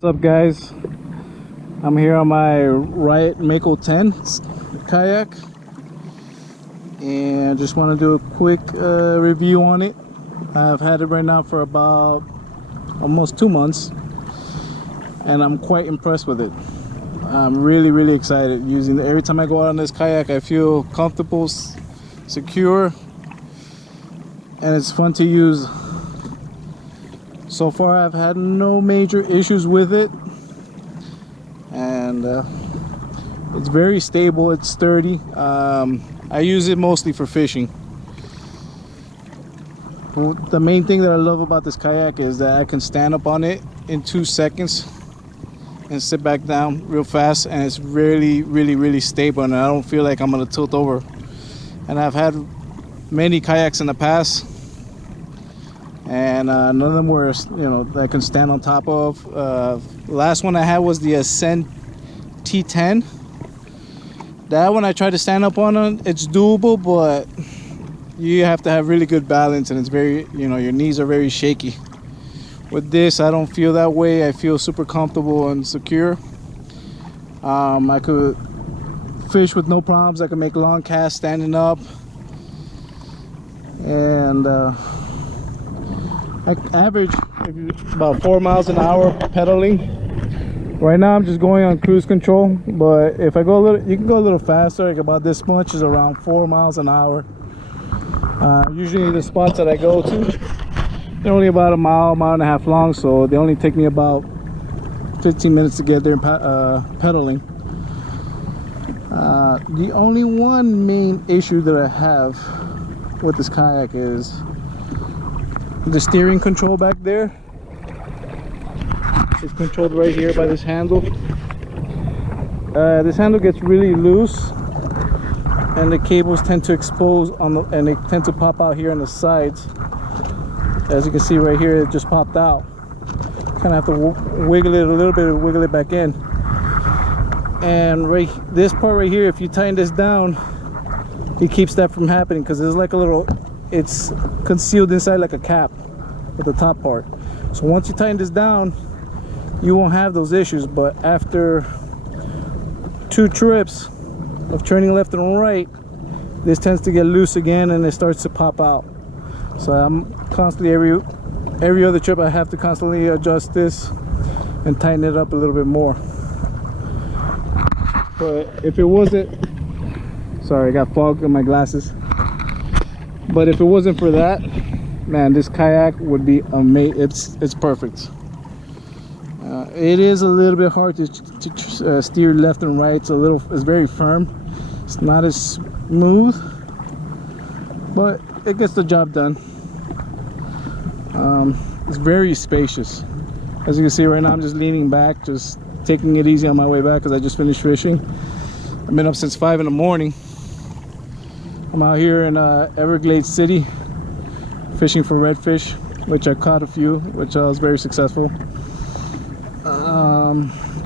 What's up, guys? I'm here on my Riot Mako 10 kayak, and just want to do a quick review on it. I've had it right now for about almost 2 months, and I'm quite impressed with it. I'm really excited using it. Every time I go out on this kayak, I feel comfortable, secure, and it's fun to use. So far I've had no major issues with it, and it's very stable, it's sturdy. I use it mostly for fishing. The main thing that I love about this kayak is that I can stand up on it in 2 seconds and sit back down real fast, and it's really stable, and I don't feel like I'm gonna tilt over. And I've had many kayaks in the past, and none of them were, you know, that I can stand on top of. Last one I had was the Ascend T10. That one I tried to stand up on it. It's doable, but you have to have really good balance, and it's very, you know, your knees are very shaky. With this, I don't feel that way. I feel super comfortable and secure. I could fish with no problems. I could make long casts standing up, and I average about 4 miles an hour pedaling. Right now I'm just going on cruise control, but if I go a little, you can go a little faster. Like about this much is around 4 miles an hour. Usually the spots that I go to, they're only about a mile and a half long, so they only take me about 15 minutes to get there pedaling. The only one main issue that I have with this kayak is the steering control back there. It's controlled right here by this handle. This handle gets really loose, and the cables tend to expose on the, and they tend to pop out here on the sides. As you can see right here, it just popped out. Kind of have to wiggle it a little bit and wiggle it back in. And right, this part right here, if you tighten this down, it keeps that from happening, because there's like a little, it's concealed inside like a cap with the top part. So once you tighten this down, you won't have those issues. But after 2 trips of turning left and right, this tends to get loose again, and it starts to pop out. So I'm constantly, every other trip, I have to constantly adjust this and tighten it up a little bit more. But if it wasn't, sorry, I got fog in my glasses. But if it wasn't for that, man, this kayak would be amazing. It's perfect. It is a little bit hard to steer left and right. It's very firm. It's not as smooth, but it gets the job done. It's very spacious. As you can see right now, I'm just leaning back, just taking it easy on my way back, because I just finished fishing. I've been up since 5 in the morning. I'm out here in Everglades City fishing for redfish, which I caught a few, which I was very successful.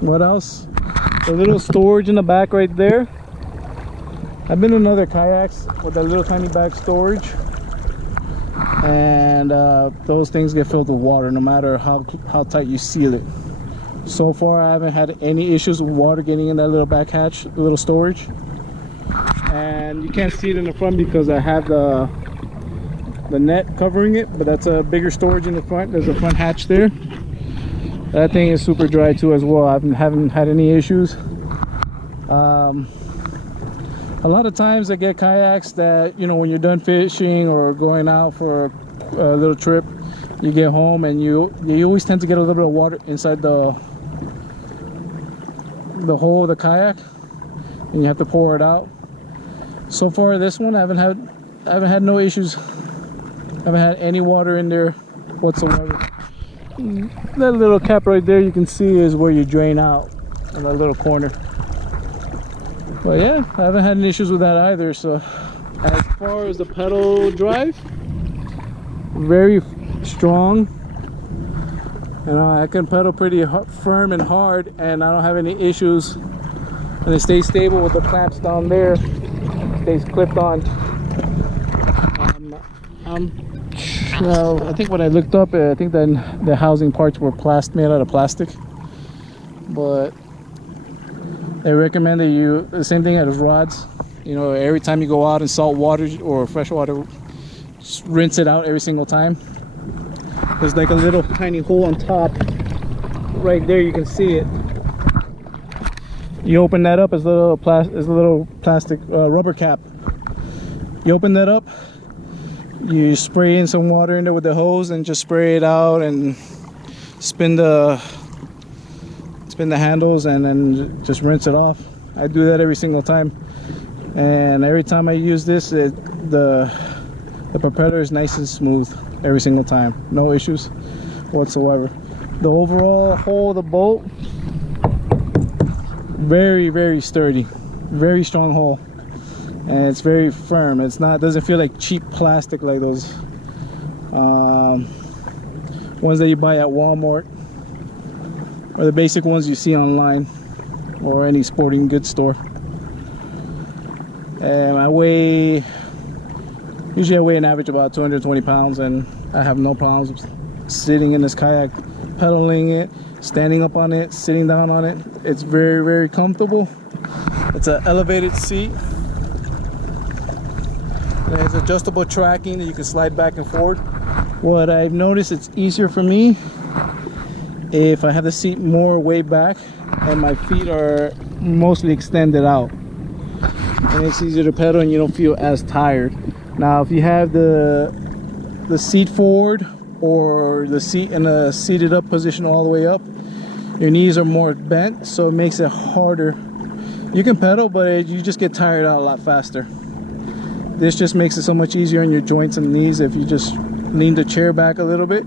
What else? A little storage in the back right there. I've been in other kayaks with that little tiny back storage, and those things get filled with water no matter how tight you seal it. So far I haven't had any issues with water getting in that little back hatch, little storage. And you can't see it in the front because I have the net covering it, but that's a bigger storage in the front. There's a front hatch there. That thing is super dry too as well. I haven't had any issues. A lot of times I get kayaks that, you know, when you're done fishing or going out for a little trip, you get home and you always tend to get a little bit of water inside the hole of the kayak, and you have to pour it out. So far this one, I haven't had no issues. I haven't had any water in there whatsoever. That little cap right there, you can see, is where you drain out in that little corner. But yeah, I haven't had any issues with that either. So as far as the pedal drive, very strong. You know, I can pedal pretty firm and hard, and I don't have any issues, and it stays stable with the clamps down there. It stays clipped on. Well, I think when I looked up, I think then the housing parts were made out of plastic. but they recommend that you, the same thing as rods, you know, every time you go out in salt water or fresh water, just rinse it out every single time. There's like a little tiny hole on top right there, you can see it. You open that up, as a little plastic rubber cap. You open that up, you spray in some water in there with the hose and just spray it out and spin the handles and then just rinse it off. I do that every single time, and every time I use this, the propeller is nice and smooth every single time, no issues whatsoever. The overall hull of the boat, very, very sturdy, very strong hull, and it's very firm. It's not, doesn't feel like cheap plastic like those ones that you buy at Walmart, or the basic ones you see online or any sporting goods store. And usually I weigh an average about 220 pounds, and I have no problems sitting in this kayak, pedaling it, standing up on it, sitting down on it. It's very, very comfortable. It's an elevated seat. There's adjustable tracking that you can slide back and forward. What I've noticed, it's easier for me if I have the seat more way back and my feet are mostly extended out. And it's easier to pedal and you don't feel as tired. Now if you have the seat forward or the seat in a seated up position all the way up, your knees are more bent, so it makes it harder. You can pedal, but you just get tired out a lot faster. This just makes it so much easier on your joints and knees if you just lean the chair back a little bit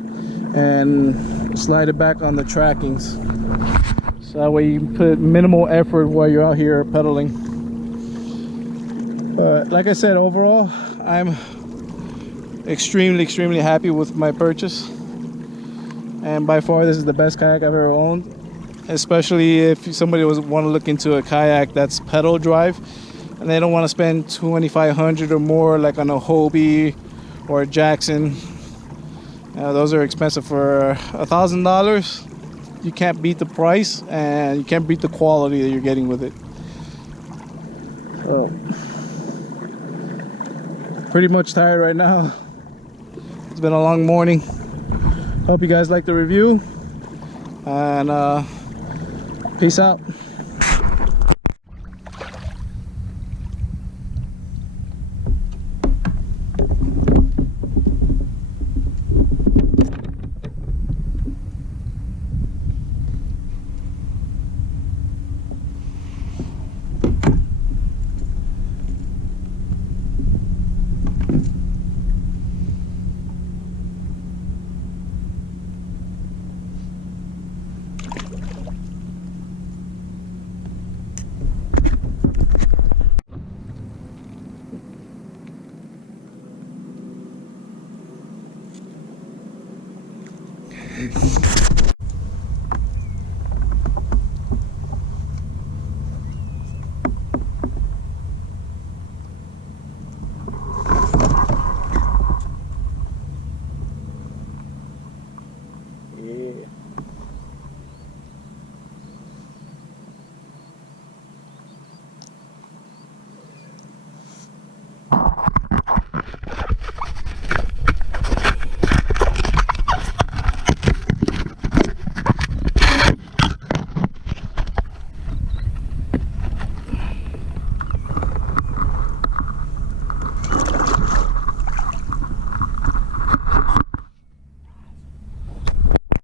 and slide it back on the trackings. So that way you can put minimal effort while you're out here pedaling. But like I said, overall, I'm extremely happy with my purchase. And by far, this is the best kayak I've ever owned. Especially if somebody want to look into a kayak that's pedal drive and they don't want to spend $2,500 or more like on a Hobie or a Jackson. Those are expensive. For $1,000, you can't beat the price and you can't beat the quality that you're getting with it. So, pretty much tired right now. It's been a long morning. Hope you guys like the review, and peace out.